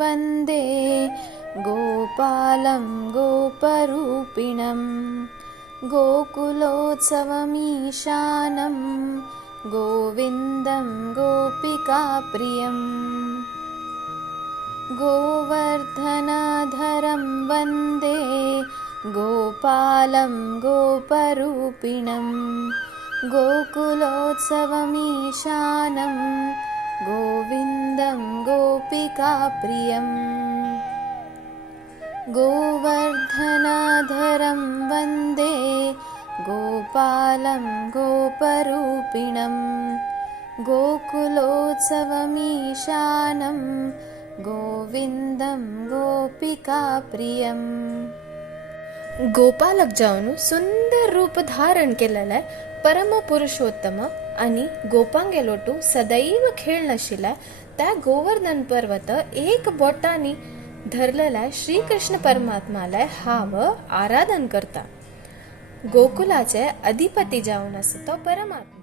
वन्दे गोपालं गोपरूपिणं गोकुलोत्सवमीशानं गोविन्दं गोपिकाप्रियम् गोवर्धनधरं वन्दे गोपालं गोपरूपिणं गोकुलोत्सवमीशानं गोविन्दं गोपिकाप्रियम् गोवर्धनधरं वन्दे गोपालं गोपरूपिणं गोकुलोत्सवमीशानं गोविंदम गोपिकाप्रियम. गोपालक जाऊन सुंदर रूप धारण केलेला परम पुरुषोत्तम आणि गोपांगेलोटू सदैव खेळ नशिला त्या गोवर्धन पर्वत एक बोटानी धरलेला श्रीकृष्ण परमात्माला हाव आराधन करता. गोकुलाचे अधिपती जाऊन असतो परमात्मा.